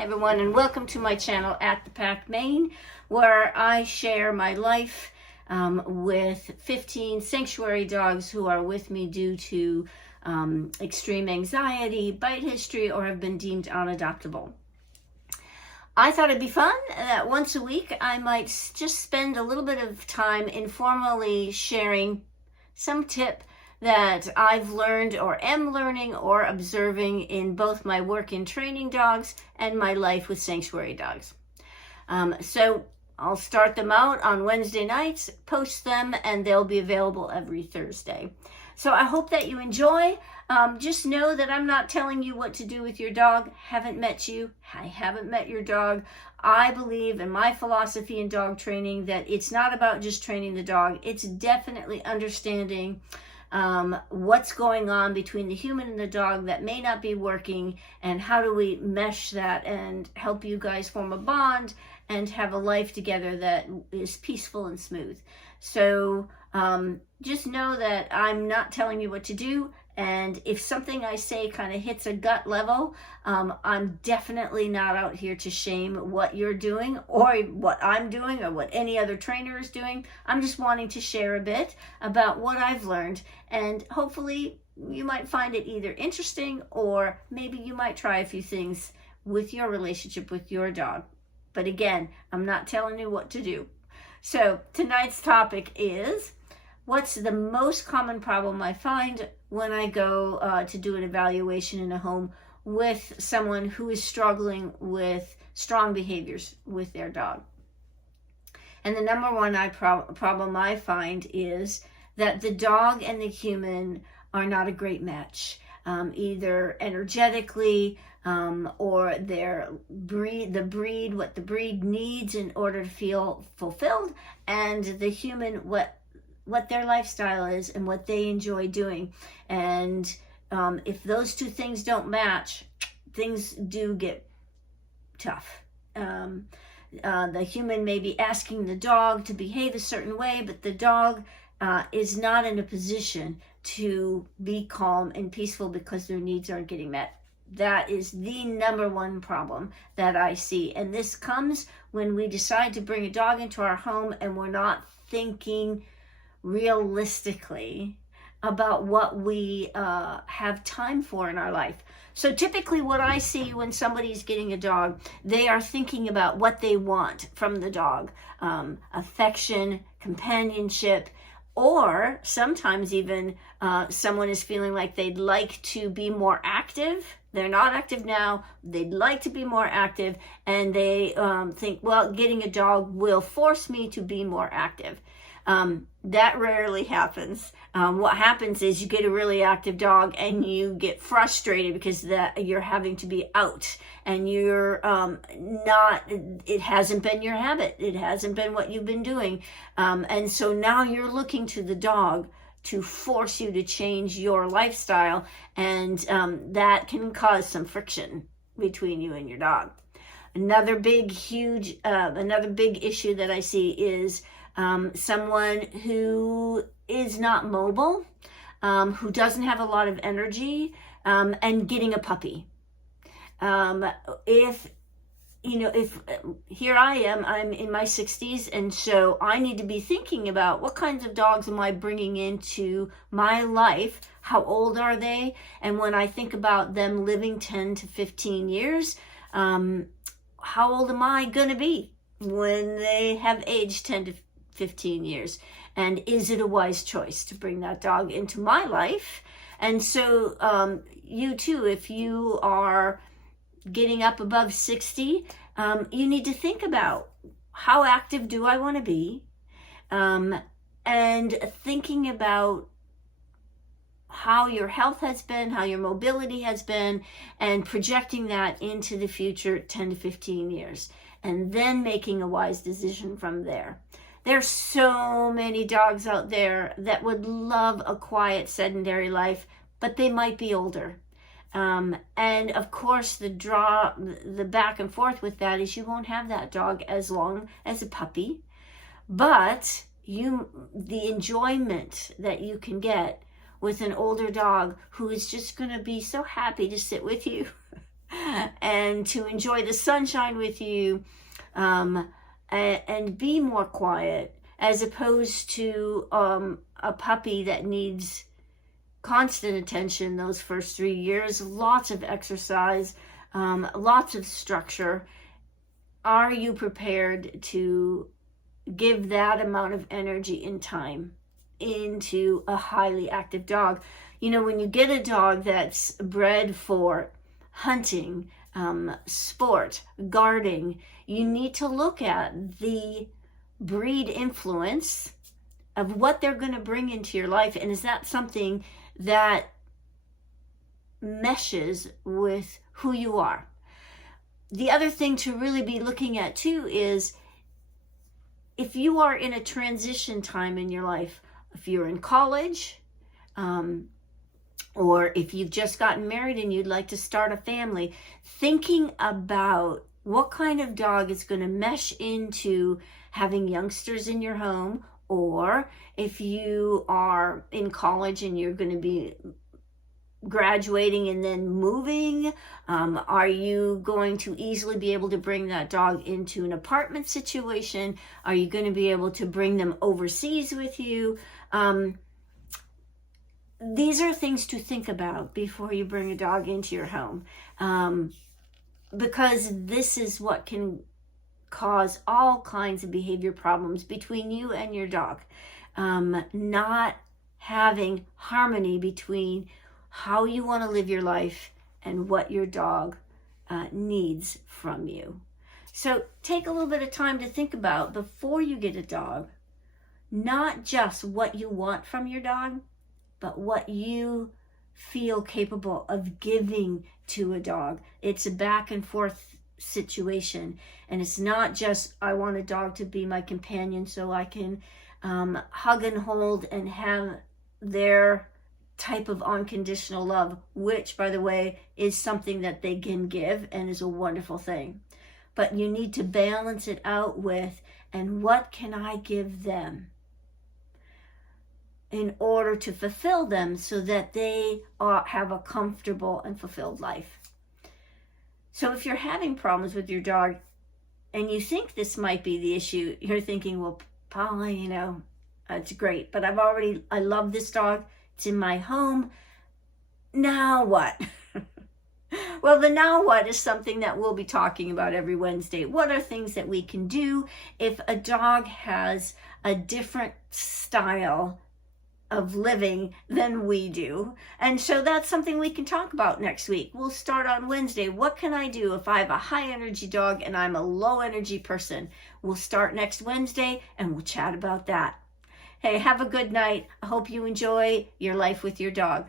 Hi everyone, and welcome to my channel at the Pack Maine, where I share my life with 15 sanctuary dogs who are with me due to extreme anxiety, bite history, or have been deemed unadoptable. I thought it'd be fun that once a week I might just spend a little bit of time informally sharing some tip that I've learned or am learning or observing in both my work in training dogs and my life with sanctuary dogs. So I'll start them out on Wednesday nights, post them, and they'll be available every Thursday. So I hope that you enjoy. Just know that I'm not telling you what to do with your dog. Haven't met you. I haven't met your dog. I believe in my philosophy in dog training that it's not about just training the dog. It's definitely understanding what's going on between the human and the dog that may not be working, and how do we mesh that and help you guys form a bond and have a life together that is peaceful and smooth. So just know that I'm not telling you what to do, and if something I say kind of hits a gut level, I'm definitely not out here to shame what you're doing or what I'm doing or what any other trainer is doing. I'm just wanting to share a bit about what I've learned, and hopefully you might find it either interesting or maybe you might try a few things with your relationship with your dog. But again, I'm not telling you what to do. So tonight's topic is, what's the most common problem I find when I go to do an evaluation in a home with someone who is struggling with strong behaviors with their dog? And the number one problem I find is that the dog and the human are not a great match, either energetically or what the breed needs in order to feel fulfilled, and the human, what their lifestyle is and what they enjoy doing. And if those two things don't match, things do get tough. The human may be asking the dog to behave a certain way, but the dog is not in a position to be calm and peaceful because their needs aren't getting met. That is the number one problem that I see. And this comes when we decide to bring a dog into our home and we're not thinking realistically about what we have time for in our life. So typically what I see when somebody's getting a dog, they are thinking about what they want from the dog. Affection, companionship, or sometimes even someone is feeling like they'd like to be more active. They're not active now. They'd like to be more active, and they think, well, getting a dog will force me to be more active. That rarely happens. What happens is you get a really active dog and you get frustrated because you're having to be out, and you're it hasn't been your habit. It hasn't been what you've been doing. And so now you're looking to the dog to force you to change your lifestyle, and that can cause some friction between you and your dog. Another big issue that I see is someone who is not mobile, who doesn't have a lot of energy, and getting a puppy. If here I am, I'm in my 60s, and so I need to be thinking about what kinds of dogs am I bringing into my life? How old are they? And when I think about them living 10 to 15 years, how old am I going to be when they have aged 10 to 15 years? And is it a wise choice to bring that dog into my life? And so you too, if you are getting up above 60, you need to think about, how active do I want to be? And thinking about how your health has been, how your mobility has been, and projecting that into the future 10 to 15 years, and then making a wise decision from there. There's so many dogs out there that would love a quiet, sedentary life, but they might be older. And of course, the back and forth with that is you won't have that dog as long as a puppy, but the enjoyment that you can get with an older dog who is just going to be so happy to sit with you and to enjoy the sunshine with you, and be more quiet, as opposed to a puppy that needs constant attention those first 3 years, lots of exercise, lots of structure. Are you prepared to give that amount of energy and time into a highly active dog? You know, when you get a dog that's bred for hunting, sport, guarding, you need to look at the breed influence of what they're going to bring into your life, and is that something that meshes with who you are? The other thing to really be looking at too is if you are in a transition time in your life, if you're in college, or if you've just gotten married and you'd like to start a family, thinking about what kind of dog is going to mesh into having youngsters in your home, or if you are in college and you're going to be graduating and then moving, are you going to easily be able to bring that dog into an apartment situation? Are you going to be able to bring them overseas with you? These are things to think about before you bring a dog into your home, because this is what can cause all kinds of behavior problems between you and your dog. Not having harmony between how you want to live your life and what your dog needs from you. So take a little bit of time to think about, before you get a dog, not just what you want from your dog, but what you feel capable of giving to a dog. It's a back and forth situation, and it's not just, I want a dog to be my companion so I can hug and hold and have their type of unconditional love, which, by the way, is something that they can give and is a wonderful thing. But you need to balance it out with, and what can I give them in order to fulfill them so that they have a comfortable and fulfilled life. So if you're having problems with your dog and you think this might be the issue, you're thinking, well, Paula, you know, it's great, but I love this dog. It's in my home. Now what? Well, the now what is something that we'll be talking about every Wednesday. What are things that we can do if a dog has a different style of living than we do? And so that's something we can talk about next week. We'll start on Wednesday. What can I do if I have a high energy dog and I'm a low energy person? We'll start next Wednesday and we'll chat about that. Hey, have a good night. I hope you enjoy your life with your dog.